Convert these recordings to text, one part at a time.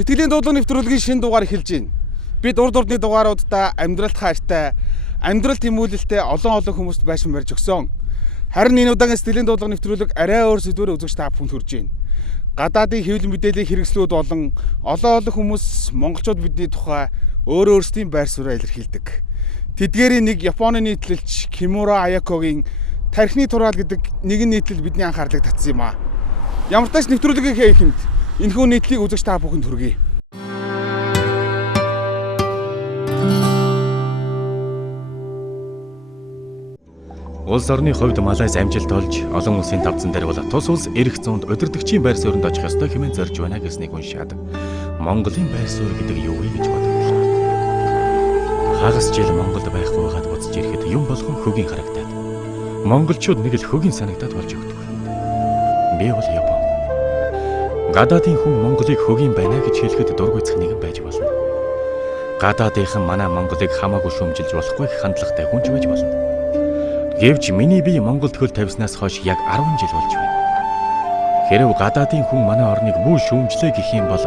Сэтгэлийн дуудлага нэвтрүүлгийн шинэ дугаар эхэлж байна. Бид урд урдны дугааруудаа амьдралт хайртай, амьдрал тэмүүлэлтэй олон хүмүүст байшин барьж өгсөн. Харин энэ удаагийн сэтгэлийн дуудлага нэвтрүүлэг арай өөр сэдвээр үзэгч та бүхэнд хүрж байна. Гадаадын хэвлэл мэдээллийн хэрэгслүүд болон олон хүмүүс монголчууд бидний тухай өөрсдийн байр сууриа илэрхийлдэг. Тэдгээрийн нэг Японы нийтлэлч Кимура Аякогийн тархины тураал гэдэг нэгэн нийтлэл бидний анхаарлыг татсан юм а. Ямар ч тач нэвтрүүлгийн хийхэд энэхүү нийтлийг үзэгч та бүхэнд хүргэе. Улс орны хувьд Малайз амжилт олж олон улсын давцан дээр бол тус улс эрх зуунд удирдагчийн байр сууринд очих ёстой хэмээн зорж байна гэснийг уншаад Монголын байр суурь гэдэг юу вэ гэж бодлоо. Хагас жил Монголд байхгүй байгаад буцаж ирэхэд юм болгон хөгийн харагдаад монголчууд нэг л хөгийн санагдаад болж өгдөг. Би бол Япон. Гадаадын хүн Монголыг хөгийн байна гэж хэлэхэд дургуйцах нэгэн байж болно. Гадаадынхан манай Монголыг хамаагүй шүүмжилж болохгүй хандлагатай хүн ч байж болно. Гэвч миний бие Монголд хөл тавьснаас хойш яг 10 жил болж байна. Хэрв гадаадын хүн манай орныг бүү шүүмжлээ гэх юм бол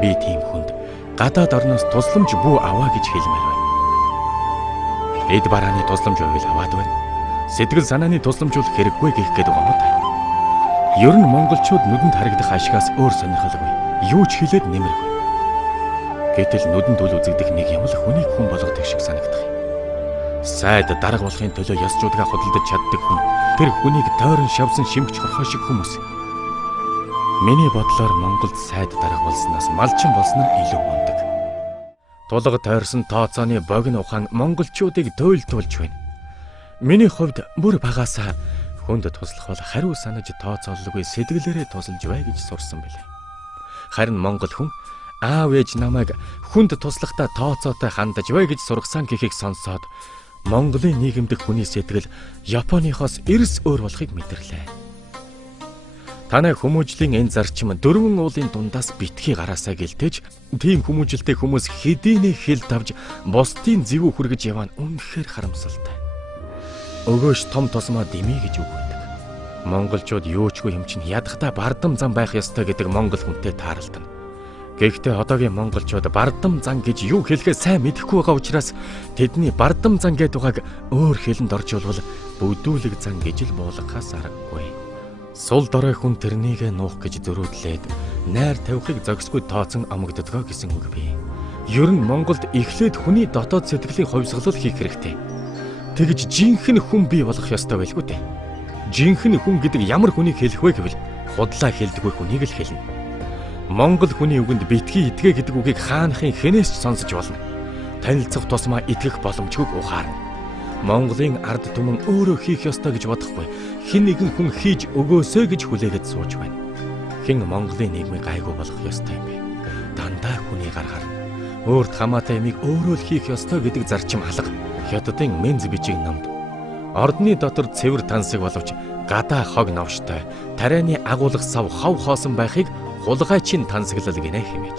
би тийм хүнд гадаад орноос тусламж бүү аваа гэж хэлмээр байна. Эд барааны тусламж байвал аваад байна. Сэтгэл санааны тусламжуулах хэрэггүй гэх гээд байгаа юм даа. Ер нь монголчууд нүдэнд харагдах ашигаас өөр сонирхолгүй. Юу ч хэлээд нэмэргүй. Гэтэл нүдэнд үл үзэгдэх нэг юм л хүнийг хүн болгодог шиг санагдах юм. Сайд дарга болохын төлөө ёсчуудгаа худалдаж чаддаг хүн. Тэр хүнийг тойрон шавсан шимгч хорхоо шиг хүмүүс. Миний бодлоор Монголд сайд дарга болсноос малчин болсон нь илүү мундаг. Тулга тойрсон тооцооны богино ухаан монголчуудыг туйлтуулж байна. Миний хувьд бүр багаасаа хүнд туслах бол хариу санаж тооцоололгүй сэтгэлээрээ тусалж бай гэж сурсан билээ. Харин монгол хүн аав ээж намайг хүнд туслахдаа тооцоотой хандаж бай гэж сургасан гэхийг сонсоод Монголын нийгэмд хүний сэтгэл Японыхоос эрс өөр болохыг мэдэрлээ. Танай хүмүүжлийн энэ зарчим 4 уулын дундаас битгий гараасаа гэлтэж тийм хүмүүжилтэй хүмүүс хэдийнэ хэл тавж бусдын зэвүү хүргэж яваа нь үнэхээр харамсалтай. Өгөөш том тосмоо дэмий гэж үг байдаг. Монголчууд юучгүй юм чинь ядахта бардам зам байх ёстой гэдэг монгол хүнтэй тааралдана. Гэхдээ одоогийн монголчууд бардам зан гэж юу хэлэхээ сайн мэдэхгүй байгаа учраас тэдний бардам зан гэдэг угааг өөр хэлэнд орчуулбал бүдүүлэг зан гэж л буулгахаас аргагүй. Сул дорой хүн тэрнийг нуух гэж зөрүүдлээд найр тавихыг зогсгүй тооцон омогддгоо гэсэн үг бий. Ер нь Монголд эхлээд хүний дотоод сэтгэлийн хувьсгалал хийх хэрэгтэй. Тэгж жинхэнэ хүн бий болох ёстой байлгүй дээ. Жинхэнэ хүн гэдэг ямар хүнийг хэлэх вэ гэвэл худлаа хэлдэггүй хүнийг л хэлнэ. Монгол хүний үгэнд битгий итгэ гэдэг үгийг хаанхын хэнээс ч сонсож болно. Танилцах тусмаа итгэх боломжгүй ухаарна. Монголын ард түмэн өөрөө хийх ёстой гэж бодохгүй. Хэн нэгэн хүн хийж өгөөсэй гэж хүлээгээд сууж байна. Хэн Монголын нийгмийг гайгүй болгох ёстой юм бэ? Дандаа хүний гар харна. Өөрт хамаатай юмыг өөрөө л хийх ёстой гэдэг зарчим алга. Хятадын Менз бичиг номд ордны дотор цэвэр тансаг боловч гадаа хог новштой тарианы агуулга сав хав хоосон байхыг хулгайчин тансаглал гинэ хэмээж.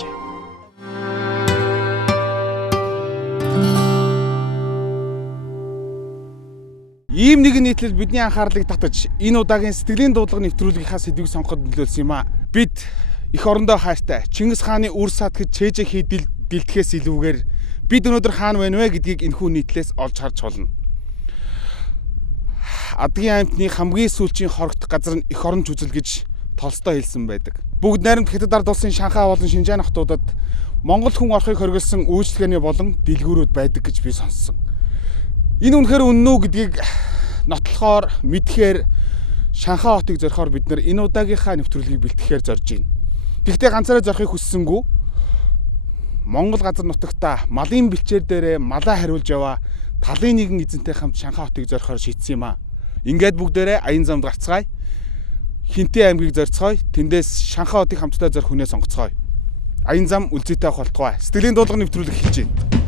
Ийм нэгэн нийтлэл бидний анхаарлыг татаж энэ удаагийн сэтгэлийн дуудлага нэвтрүүлгийнхаа сэдвийг сонгоход нөлөөлсөн юм а. Бид эх орондоо хайртай Чингис хааны үр сад гэж чэжээ хийдэл бэлтгэхээс илүүгээр бид өнөөдөр хаана байна вэ гэдгийг энэхүү нийтлээс олж харж болно. Адгийн аймтны хамгийн сүүлчийн хорогдох газар нь эх орон жүзэл гэж Толстой хэлсэн байдаг. Бүгд найрамд Хятад ард улсын Шанхай болон Шинжаан хотуудад монгол хүн орохыг хориглосон үйлчлэгээний болон дэлгүүрүүд байдаг гэж би сонссон. Энэ үнэхээр үнэн үү гэдгийг нотлохоор мэдхээр Шанхай хотыг зорихоор бид нар энэ удаагийнхаа нэвтрүүлгийг бэлтгэхээр зорж байна. Гэхдээ ганцаараа зорихыг хүссэнгүй. Монгол газар нутагта малын бэлчээр дээрээ малаа хариулж яваа талын нэгэн эзэнтэй хамт Шанхай хотыг зорихоор шийдсэн юм а. Ингээд бүгдээрээ аян замд гарцгаая. Хинтээ аймгийг зорцгоё. Тэндээс Шанхай хотыг хамтдаа зорих хүнээ сонгоцгоё. Аян зам үлзийтэй холтгоо. Сэтгэлийн дуудлага нэвтрүүлэг эхэлж байна.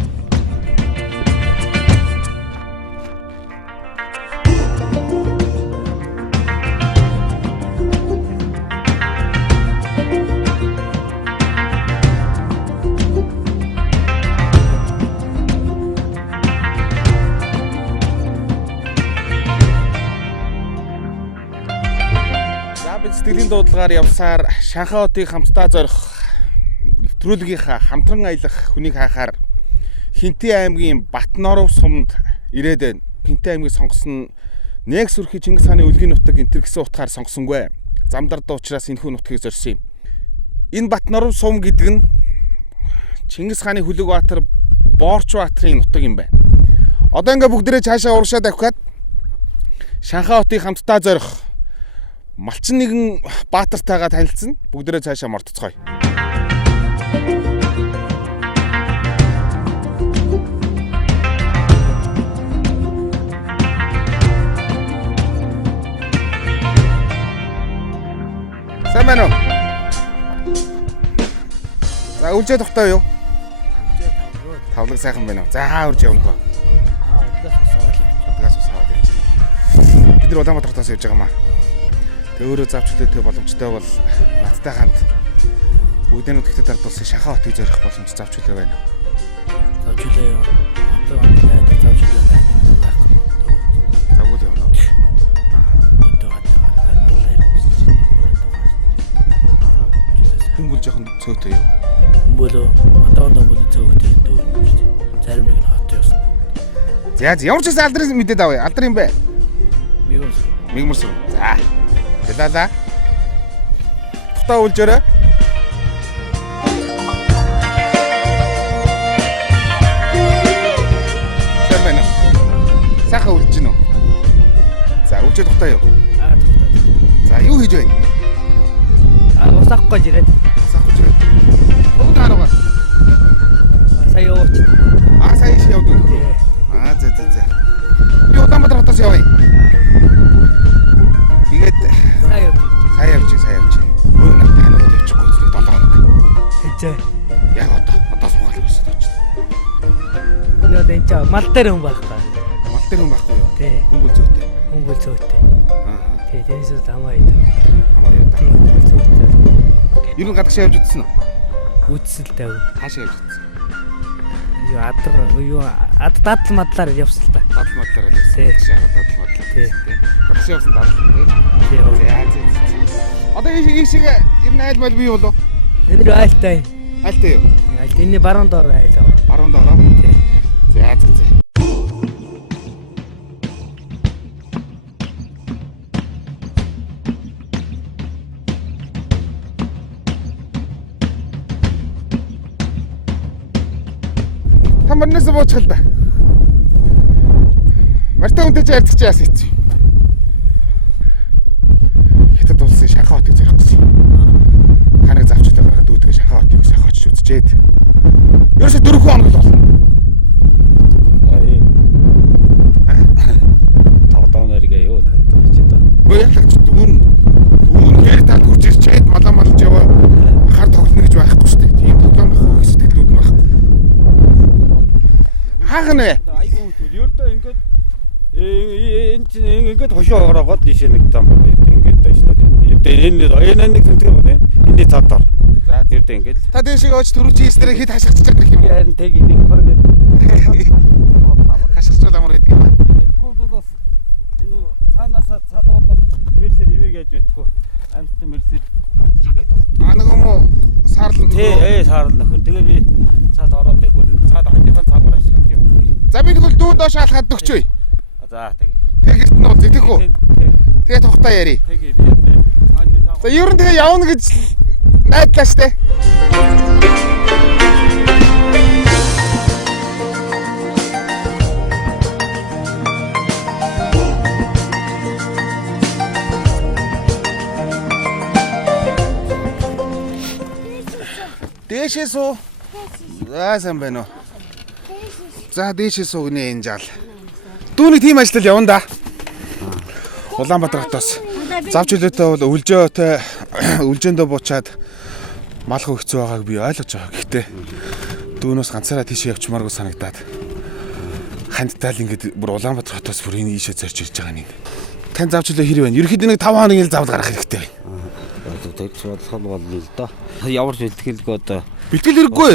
Сэтгэлийн дуудлагаар явсаар Шанхай хотыг хамтдаа зорих нэвтрүүлгийнхаа хамтран аялах хүнийг хаахаар Хинтээ аймгийн Батноров сумд ирээд байна. Хинтээ аймгийг сонгосон нэг сүрхий Чингис хааны үлгийн нутаг энтер гэсэн утгаар сонгосонгүй. Замдардаа учраас энэхүү нутгийг зорьсон юм. Энэ Батноров сум гэдэг нь Чингис хааны Хүлэг баатар Боорч баатрын нутаг юм байна. Одоо ингээ бүгдээрээ цаашаа урагшаа давхиад Шанхай хотыг хамтдаа зорих малчин нэгэн баатартайгаа танилцсан. Бүгдээрээ цаашаа мордцгоё. Сайн байна уу? За үржээ тогтоо юу? Тавлаг сайхан байна уу? За үржээ явна хөө. Удаас усаад явж байна. Бид нар Улаанбаатараас явж байгаа маа. Тэг өөрөө завч хөдөлтэй боломжтой бол надтай хамт бүгдээ нэгтгэж дардуулсан Шанхай хотыг зорих боломж завч хөдөө байна. Завч хөдөө юу? Одоо онцлог завч хөдөө байх. Завгууд явна уу? Хүмбэл жоохон цөөтэй юу? Хүмбэл одоо цөөхтэй дөө. Зарим нэг нь хот явсан. За ямар ч гэсэн алдрын мэдээд авъя. Алдар юм бэ? Мигмус. За. Дэлала. Тухтаа үлжээрэй. Сайн байна. Сайхан үлж гинөө. За үлжээ тухтаа юу? Тухтаа. За юу хийж байна? Усахгүй жирээд. Усахгүй жирээд. Бүгд хараа. Сая явууч. Сая шиг явдаг. За. Би Улаанбаатараас явъя. Тэгээд сая явж. Өөр нэг таньд явчихгүй зүйл 7 хоног. Хэзээ? Яг одоо суугаад ирсэн очсон. Нөө дэнч мал дээр хүн байхгүй. Мал дээр хүн байхгүй юу? Тий. Хүмбэл зөөтэй. Хүмбэл зөөтэй. Тий, тэрнээс хамаа яа. Тий. Зөөтэй. Юу гадагшаа явж утсан уу? Үтсэлтэй. Хаашаа явж утсан? Дадал мадлаар явсан л та. Дадал мадлаар явсан. Тий. Гадагшаа явсан дадал тий. Тий. Одоо энэ шиг юм айл мал бий болов? Энэ айлтай. Айлтай юу? Айлт энэ баруун доор айл. Баруун доор. Тий. За. Хамарнаас буучихл да. Марта үнтэй чи ярьдаг чи яас хийцээ. Хятад улсын Шанхай хотыг зорих гэсэн. Таныг завчлаа гаргаад үүдгээ Шанхай хотыг сайхан очиж үзчихэд. Ерөөсө 4 хоног л болно. Тавдан нэргээ юу надад байж та. Үгүй яг дүүн яритад хурж ирчээд малж яваа. Ахаар тоглоно гэж байхгүй шүү дээ. Тийм тоглоомын хөө сэтгэлүүд нь байхгүй. Хаана вэ? Айгуу түл ердөө ингээд энэ чинь ингээд хошоо ороогоод тийш нэг зам ингээд дайснаад энэ нэг тэнтэй байна. Эний цаад дор. За тэрдээ ингээд. Та дэшиг очиж төрүүлж ийсдэрээ хэд хашгич чаддаг юм. Харин тэг нэг хорог хашгичвал амар гэдэг юм ба. Гудаас цаанаасаа цаадуулаад мэрсэр ивэг яаж мэдхгүй. Амттай мэрсэр гарч ирэх гээд байна. Нэг юм уу саарлан. Тий, саарлан нөхөр. Тэгээ би цаад ороод дээгүүр цаад хадийнхаа цагаар ашиглаж юм. За би тэгвэл дүү доош алхаад өгчөө. За тэгээ. Тэгэрт нь бол тэгдэхгүй. Тэгээ тухтаа яри. Тэгээ би цааны цаг. За ер нь тэгээ явна гэж найдлаа штэ. Дэшээс уу? За сайн байна уу? За дэшээс уу гинэ энэ жаал. Дүүний тим ажилд явна да. Улаанбаатар хотоос завч хөлөөтэй бол үлжээндөө буучаад малх өгцөө байгааг би ойлгож байгаа. Гэхдээ дүүнөөс ганцаараа тийшээ явчмааргүй санагдаад хандтаал ингээд бүр Улаанбаатар хотоос бүр энэ ийшээ зорж ирж байгаа нэг. Тань завч хөлөө хэр байна? Ерөнхийдөө нэг 5 хоног л завл гаргах хэрэгтэй байна. Тэгж бодлох нь бол л доо. Ямар ч бэлтгэлгүй одоо. Бэлтгэл хэрэггүй.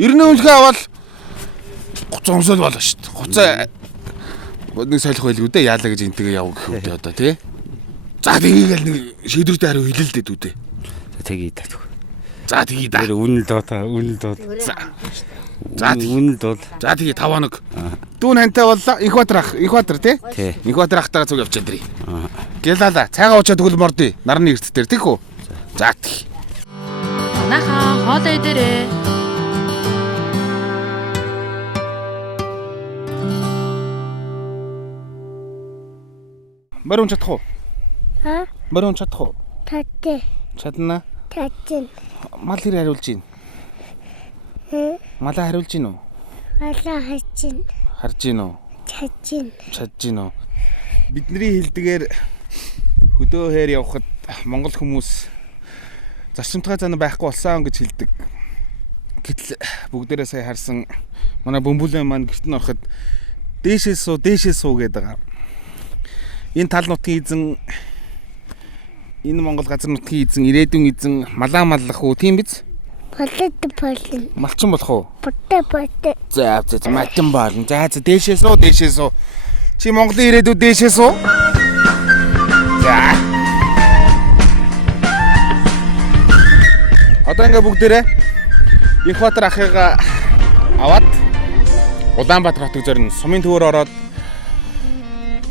90 үнэлгээ аваад 30 өмсөл болно шүү дээ. Хуцаа нэг солих байлгүй дээ. Яалаа гэж энтэйгээ яв гэх үү одоо тий. За тэгээл нэг шийдвэртэй хариу хэлээ л дээ дүү дээ. Тэгээ таг. За тгий да. Үнэл доо та үнэл доо. За үнэл доо. За тгий 5 хоног. Дүүн хантай боллоо. Инхбатар тий. Инхбатар ахтайгаа цуг явчихад ирий. Гэлаала. Цайгаа уучаад төгөл мордъё. Нарны эрт дээр тийхүү. За тгий. Манайхаа хоолой идээрээ. Морин чадах уу? Морин чадах уу? Татэ. Чадна. Татэ. Мал хэр хариулж гин? Малаа хариулж гин үү? Малаа хачин. Харж гин үү? Чадчин. Чадж гин үү? Бидний хэлдгээр хөдөө хээр явхад монгол хүмүүс зарчимтгай зан байхгүй болсон гэж хэлдэг. Гэтэл бүгдээрээ сая харсан манай бөмбөлөө маань гэрт нь ороход дээшээ суу гэдэг байгаа. Энэ тал нутгийн эзэн энэ Монгол газар нутгийн эзэн ирээдүйн эзэн малаа маллах уу тийм биз? Полин. Малчин болох уу? Потэ. За малчин болно. За дээшээ суу. Чи Монголын ирээдүйд дээшээ суу. За. Одоо ингээ бүгдээрээ Инхбатар ахыгаа аваад Улаанбаатар хотыг зорино. Сумын төвөөр ороод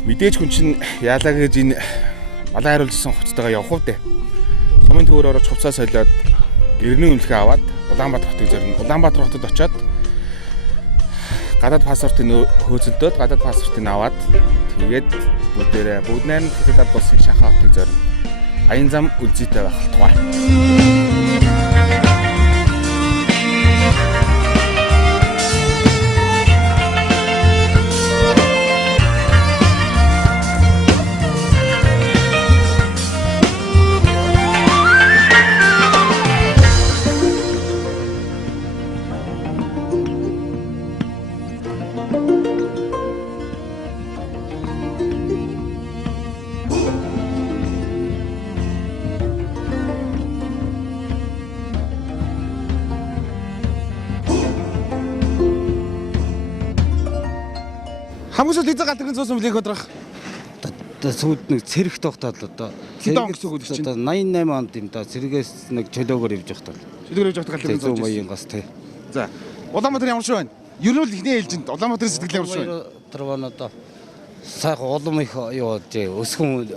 мэдээж хүн чинь яалаа гэж энэ малаа хариулжсэн хувцастайгаа явах уу дээ. Сумын төвөөр орож хувцас солиод гэрний үнэлгээ аваад Улаанбаатар хотыг зорино. Улаанбаатар хотод очоод гадаад паспортыг хөөцөлдөөд гадаад паспортыг аваад тэгээд бүгд найрамд хэтэд ард улсын Шанхай хотыг зорино. Аян зам үлзийтэй байх болтугай. Хамгийн сүүлд эзэн галт гэн цуусан билээ хөдрөх. Одоо сүүлд нэг цэрэг тогтоод одоо Хэдэн он гэсэн үг гэж чинь? 88 онд юм да. Цэрэгээс нэг чөлөөгөр явж явах тал. Шилгэр явж галт гэн цуусан. 100 тий. За. Улаанбаатар ямар шүү байна? Ер нь л ихний ээлжинд Улаанбаатарын сэтгэл ямар шүү байна? Тэр одоо сайхан улам их юу өсгөн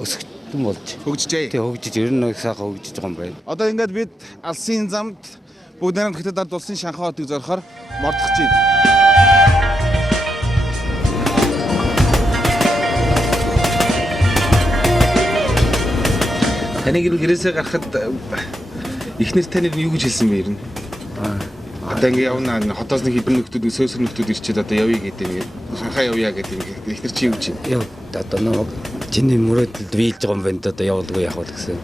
өсгөн болж Хөгжижээ. тий хөгжиж ер нь их сайхан хөгжиж байгаа юм байна. Одоо ингээд бид алсын замд бүгд найрамд хэтэд ард улсын Шанхай хотыг зорихоор мордох чинь. Таныг гэрээсээ гарахад эхнэр тань юу гэж хэлсэн бэ ер нь? Одоо ингэ явна хотоос нэг хэдэн нөхдүүд сөөсөр нөхдүүд ирчээд одоо явъя гэдэг юм. Шанхай явъя гэдэг юм. Эхнэр чи юу гэж юм? Яа одоо нэг чиний мөрөөдөлд биелж байгаа юм байна да одоо явуулгүй яах вэ гэсэн.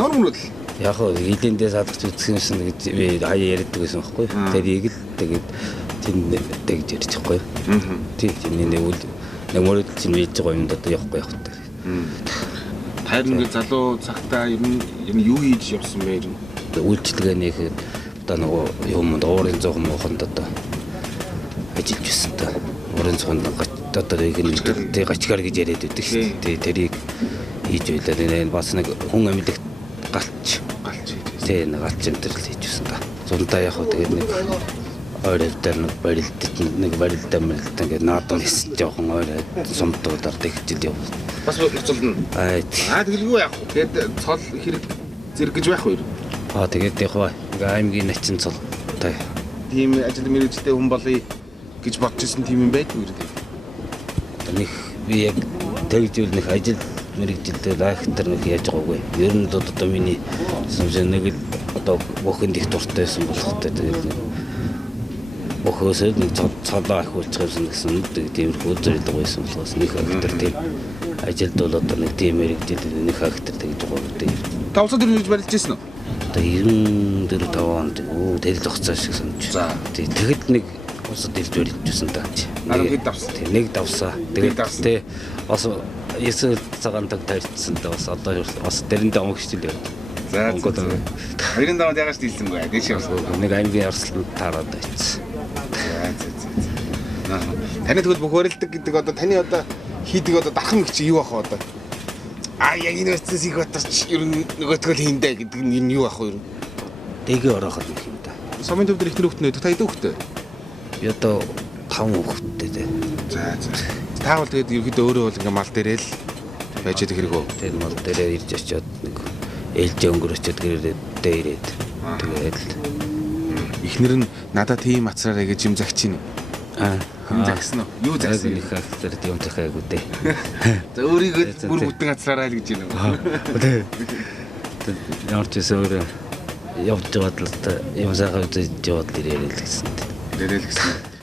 Ямар мөрөөдөл? Яг хөө хилэндээ садагч үзсэн гэж би хаяа яриаддаг байсан байхгүй. Тэрийг л тэгээд тэндээ гэж ярьж байхгүй. Тий чиний нэг мөрөөдөл чинь биелж байгаа юм да одоо явахгүй яах вэ. Харин ингэ залуу цагтаа ер нь юу хийж явсан бэ ер нь? Үйлчлэгээнийх одоо нөгөө юмд уурын зохим уханд одоо ажиллаж байсан та. Уурын зохинд одоо нэг гачгаар гэж яриад байдаг шүү дээ. Тэрийг хийж байлаа. Энэ бас нэг хүн амьлагт галч. Тий нэг галч энэ төр л хийж байсан та. Зундаа яг хөө тэгээд нэг ойрол дээр нэг барилдаа мэлдэ ингээд наадам хэсэж жоохон ойрол сумдуудаар тэгжил явсан. Бас нөхцөлдөн. Тэгэлгүй яах вэ? Тэгээд цол хэрэг зэрэг гэж байх уу? Тэгээд яг бай. Аймгийн начин цол. Тийм ажил мэргэжтэй хүн болъё гэж бодож ирсэн тийм юм байдгүй юу? Нэг би яг тэгжүүл нэг ажил мэргэжилтэй лайхтар нэг яаж байгаагүй. Ер нь одоо миний нэг л одоо бүхэнд их дуртай байсан болохтой тэгээд бохоосоо нэг цолоо ахиулж байсан гэсэн тиймэрхүү зөвлөд байсан болохоос нэг актер тийм ажилд бол одоо нэг тийм мэргэжил нэг актер тэгж байгаа үү. Тавцад ирнэ гэж барилж ирсэн үү? Одоо 94 5 онд тэгэл зогцоо шиг санаж. За. Тэгэд нэг усад ирж барилжсэн та. Нэг давсан. Нэг давсаа. Тэгээд тий бас эсвэл цагаантаг тарьцсан та бас одоо бас дэрэндээ өнгөчтэй л байна. За. Хоёрын даваад ягаад дийлсэнгүй. Дэш явсан. Нэг аймгийн арслан таарад байцсан. Таны тэгвэл бүх өрөлдөг гэдэг одоо таны одоо хийдэг одоо дархан их чи юу ах вэ одоо? Яг энэ үстээс их батарч ер нь нөгөө тэгэл хийндэ гэдэг нь юу ах вэ ер нь? дэгээ ороход нэг юм да. Сумын төв дээр ихнэр хүүхднүүд та хэдэн хүүхдтэй? Би одоо 5 хүүхдтэй дээ. За. Та бол тэгээд ерөөдөө өөрөө бол ингээ мал дээрээ л байж байгаа хэрэг үү? Тэгээд мал дээрээ ирж очиод нэг ээлжээ өнгөрөөчөөд гэрээд дээрээд тэгээд Ихнэр нь надад тийм ацраараа гэж юм загч ийн. Юм загсан уу? Юу загсан? их хахтар юм захаагүй дээ. За өөрийгөө бүр бүтэн ацраараа л гэж юм уу? Тэгээд ямар ч зүйл явж байгаа л юм сайхан үзэж яваад ирээ л гэсэн. Дээрээ л гэсэн.